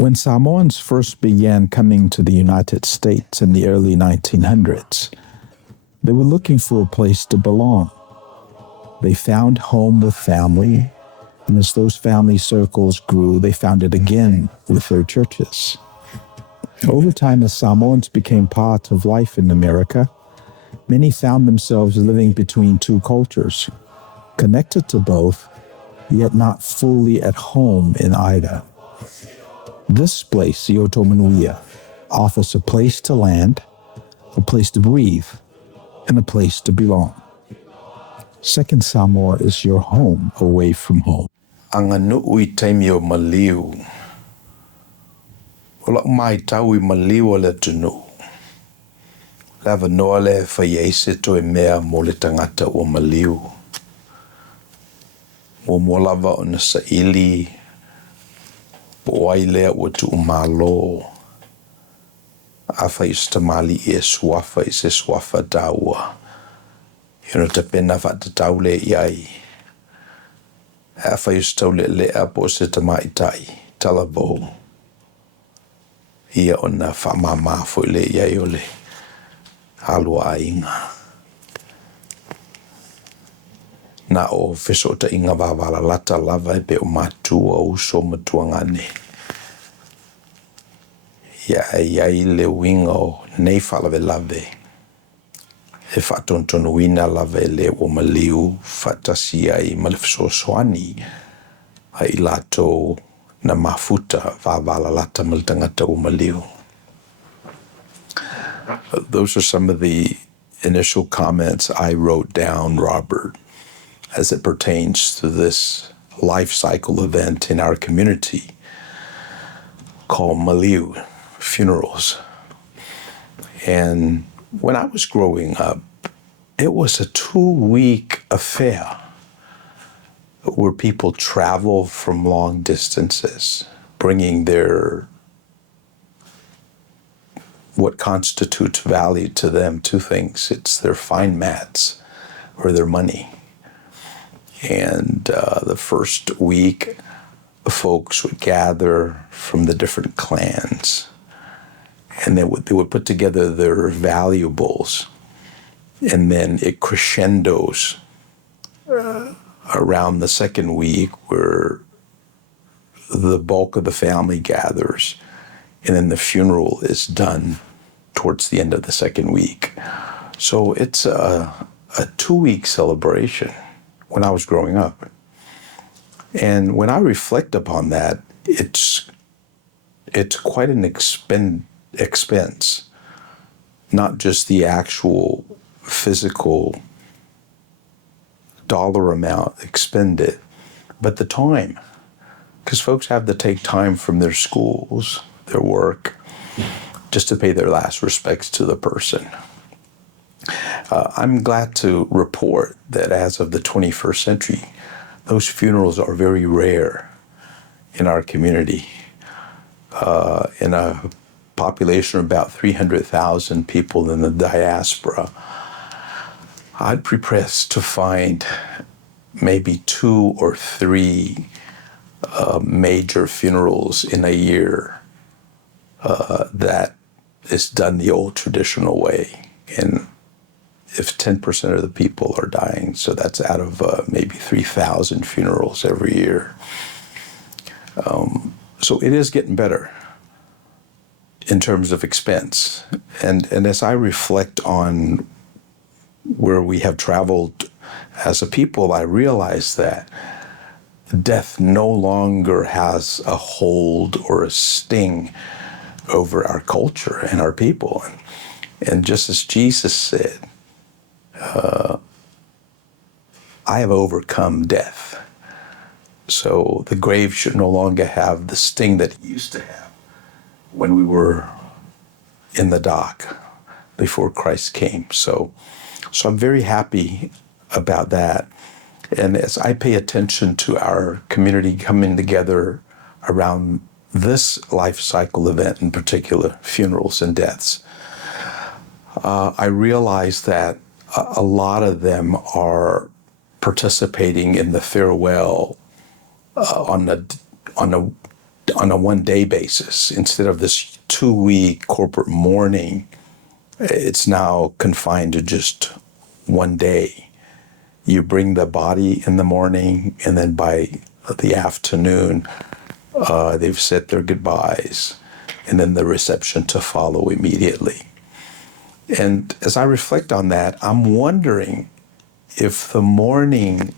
When Samoans first began coming to the United States in the early 1900s, they were looking for a place to belong. They found home with family, and as those family circles grew, they found it again with their churches. Over time, as Samoans became part of life in America, many found themselves living between two cultures, connected to both, yet not fully at home in either. This place, Manuia, offers a place to land, a place to breathe, and a place to belong. Second Samoa is your home away from home. Anga nui taimi o maliu. Ola mai tau I maliu o le tunu. Lava noa le whaiese to e mea mo le tangata o maliu. Mo lava o na saili, po ai lea ua tu umalo. Afa I stamali I swafa I se swafa daua. Ino te pena whata taule iai. Afa I staule lea po se tamaitai, talavo. Ia o na whamama fo le iai o le halua inga. Na o whesota inga wawala lata lava e pe o matua uso matuangane. Ia iai le winga o nei whalawe lave. E whatontonuina lave le o maliu whatasi ai malefsosoani ai lato na mafuta wawala lata maltangata o maliu. Those are some of the initial comments I wrote down, Robert, as it pertains to this life cycle event in our community called Maliu funerals. And when I was growing up, it was a 2-week affair where people travel from long distances, bringing their what constitutes value to them, two things. It's their fine mats or their money. And the first week, folks would gather from the different clans, and they would put together their valuables, and then it crescendos around the second week where the bulk of the family gathers, and then the funeral is done towards the end of the second week. So it's a 2-week celebration when I was growing up. And when I reflect upon that, it's quite an expense, not just the actual physical dollar amount expended, but the time. Because folks have to take time from their schools, their work, just to pay their last respects to the person. I'm glad to report that as of the 21st century, those funerals are very rare in our community. In a population of about 300,000 people in the diaspora, I'd be pressed to find maybe 2 or 3 major funerals in a year that is done the old traditional way. And if 10% of the people are dying, so that's out of maybe 3,000 funerals every year. So it is getting better in terms of expense. And as I reflect on where we have traveled as a people, I realize that death no longer has a hold or a sting over our culture and our people. And just as Jesus said, I have overcome death. So the grave should no longer have the sting that it used to have when we were in the dock before Christ came. So I'm very happy about that. And as I pay attention to our community coming together around this life cycle event in particular, funerals and deaths, I realize that a lot of them are participating in the farewell on a on a one-day basis. Instead of this 2-week corporate mourning, it's now confined to just one day. You bring the body in the morning, and then by the afternoon, they've said their goodbyes, and then the reception to follow immediately. And as I reflect on that, I'm wondering if the mourning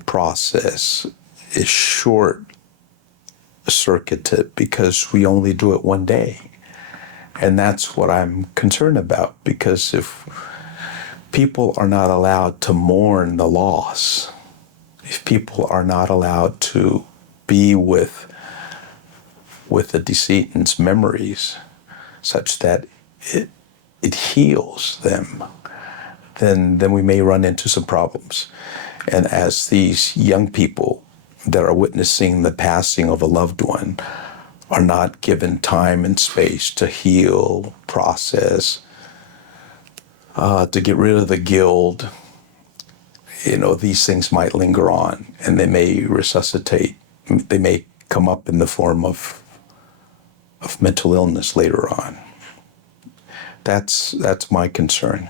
process is short-circuited because we only do it one day. And that's what I'm concerned about, because if people are not allowed to mourn the loss, if people are not allowed to be with the decedent's memories such that it heals them, then we may run into some problems. And as these young people that are witnessing the passing of a loved one are not given time and space to heal, process, to get rid of the guilt, these things might linger on, and they may resuscitate. They may come up in the form of mental illness later on. That's my concern.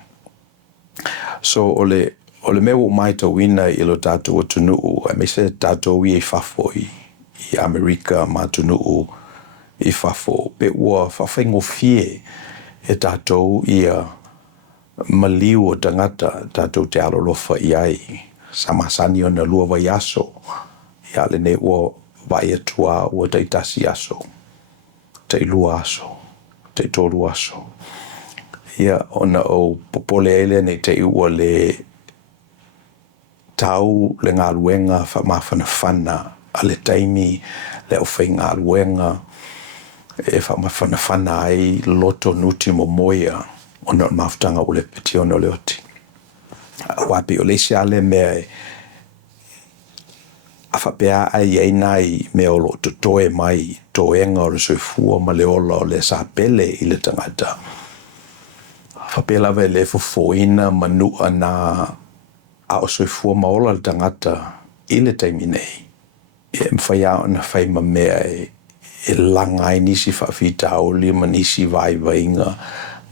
So ole me o mai to wina I lo tatou o tunuu, a me se tatou I whafoi I Amerika ma tunuu I whafo. Pe ua whawhaingo fie e tatou ia maliu o tangata tatou te alolofa I ai. Samasani o na lua vai aso. Ia le ne ua vai atua ua taitasi aso. Te lua aso. Te tolu aso. Ia ona o popole ele ne te ua le tau le ngā luenga whamawhanawhana a le taimi le o whai ngā luenga e whamawhanawhana ai loto nuti mo moia ona mawhtanga o le piti ona le oti. Wapi o le si ale mea a whapea ai ei nai me o lo toe mai toenga o le soifua ma le ola o le sapele I le tangata. Whapela ve le fofoina manua na a o soifua maola le tangata I le taimi nei. E mwhaia o na whai ma mea e langai nisi whawhita o li manisi vai vainga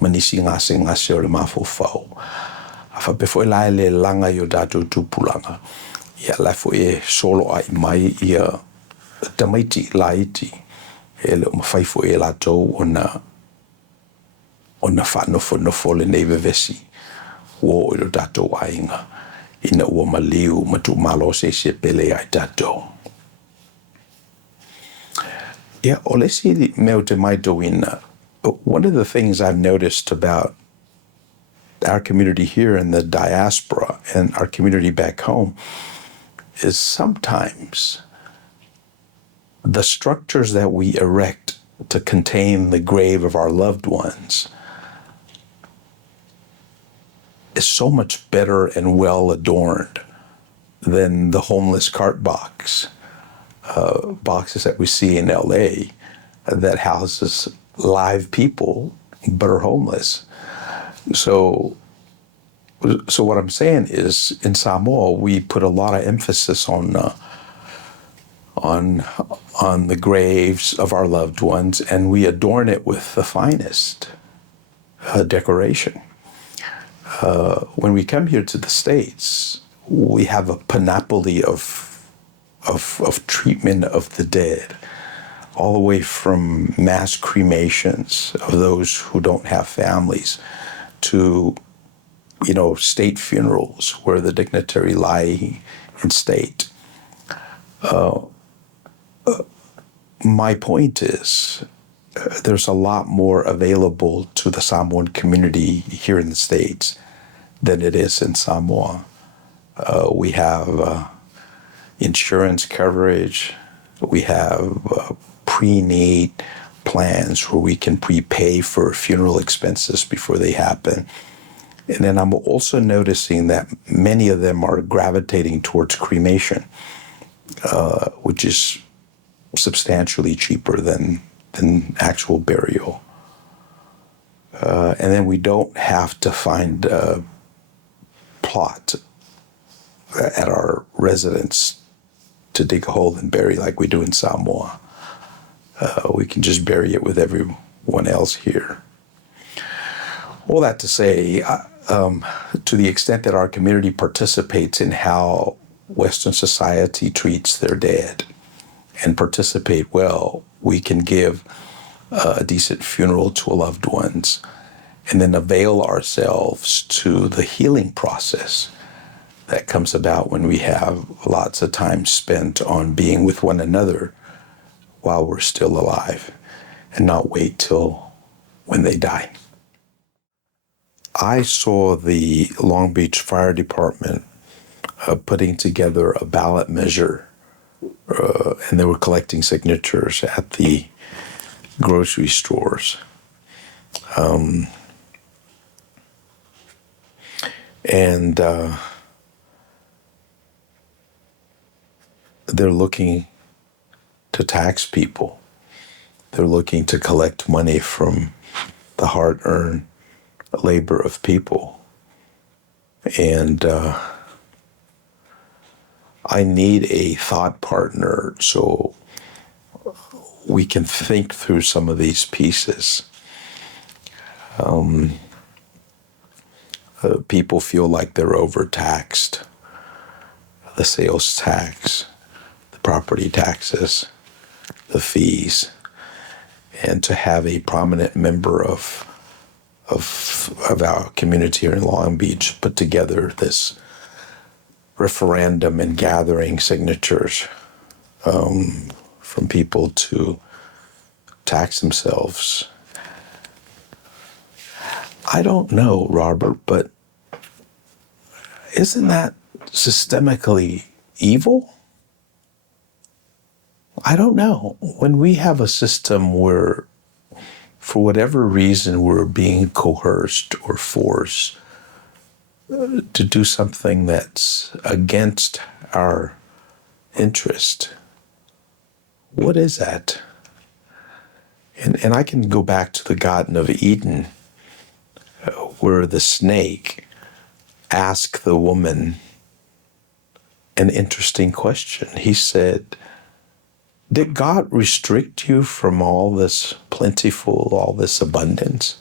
manisi ngase o le mawhawhau. A whapefo e lai le langa I o datou tūpulanga. Ia lai fo e solo ai mai ia tamaiti laiti. E le mawhai fo e latou o na whanofo le nei vevesi. Wo I o datou ainga. Ina ua maliu matu malo se pele ai datou. Yeah, o le si meo te maito ina. One of the things I've noticed about our community here in the diaspora and our community back home is sometimes the structures that we erect to contain the grave of our loved ones is so much better and well adorned than the homeless cart boxes that we see in LA that houses live people but are homeless. So what I'm saying is, in Samoa, we put a lot of emphasis on the graves of our loved ones, and we adorn it with the finest decoration. When we come here to the States, we have a panoply of treatment of the dead, all the way from mass cremations of those who don't have families to state funerals where the dignitary lie in state. My point is, there's a lot more available to the Samoan community here in the States than it is in Samoa. We have insurance coverage. We have pre-need plans where we can prepay for funeral expenses before they happen. And then I'm also noticing that many of them are gravitating towards cremation, which is substantially cheaper than actual burial. And then we don't have to find a plot at our residence to dig a hole and bury like we do in Samoa. We can just bury it with everyone else here. All that to say, to the extent that our community participates in how Western society treats their dead and participate well, we can give a decent funeral to a loved ones and then avail ourselves to the healing process that comes about when we have lots of time spent on being with one another while we're still alive and not wait till when they die. I saw the Long Beach Fire Department putting together a ballot measure, and they were collecting signatures at the grocery stores. They're looking to tax people. They're looking to collect money from the hard-earned labor of people. And I need a thought partner so we can think through some of these pieces. People feel like they're overtaxed. The sales tax, the property taxes, the fees, and to have a prominent member of our community here in Long Beach put together this referendum and gathering signatures from people to tax themselves. I don't know, Robert, but isn't that systemically evil? I don't know. When we have a system where, for whatever reason, we're being coerced or forced to do something that's against our interest, what is that? And I can go back to the Garden of Eden, where the snake asked the woman an interesting question. He said, did God restrict you from all this plentiful, all this abundance?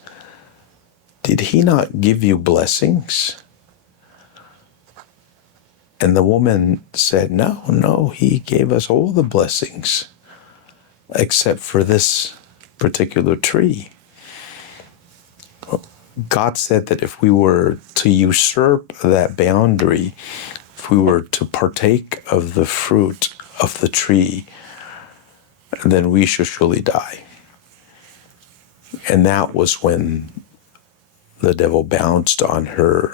Did he not give you blessings? And the woman said, no, he gave us all the blessings except for this particular tree. God said that if we were to usurp that boundary, if we were to partake of the fruit of the tree, then we should surely die. And that was when the devil bounced on her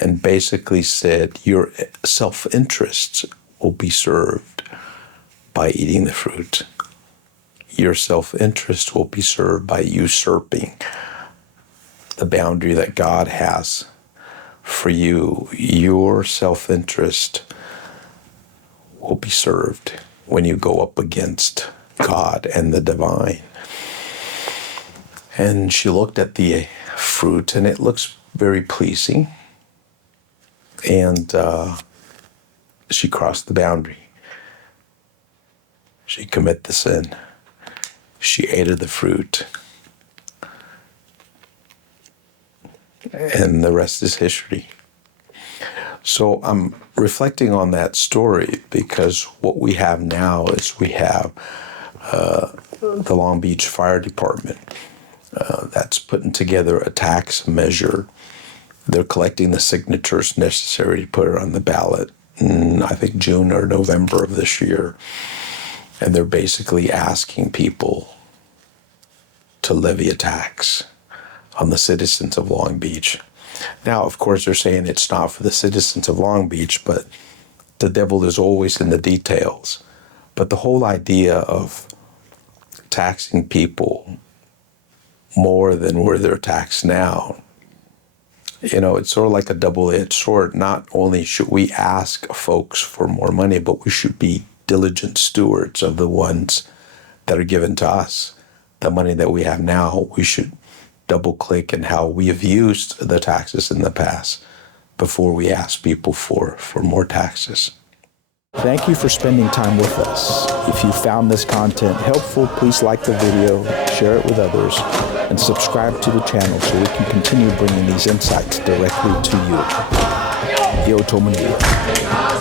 and basically said, your self-interest will be served by eating the fruit. Your self-interest will be served by usurping the boundary that God has for you. Your self-interest will be served when you go up against God and the divine. And she looked at the fruit, and it looks very pleasing. And she crossed the boundary. She committed the sin. She ate of the fruit. And the rest is history. So I'm reflecting on that story because what we have now is we have the Long Beach Fire Department that's putting together a tax measure. They're collecting the signatures necessary to put it on the ballot in, I think, June or November of this year. And they're basically asking people to levy a tax on the citizens of Long Beach. Now, of course, they're saying it's not for the citizens of Long Beach, but the devil is always in the details. But the whole idea of taxing people more than where they're taxed now, it's sort of like a double-edged sword. Not only should we ask folks for more money, but we should be diligent stewards of the ones that are given to us. The money that we have now, we should double-click in how we have used the taxes in the past before we ask people for more taxes. Thank you for spending time with us. If you found this content helpful, please like the video, share it with others, and subscribe to the channel so we can continue bringing these insights directly to you. Yo, Manuia.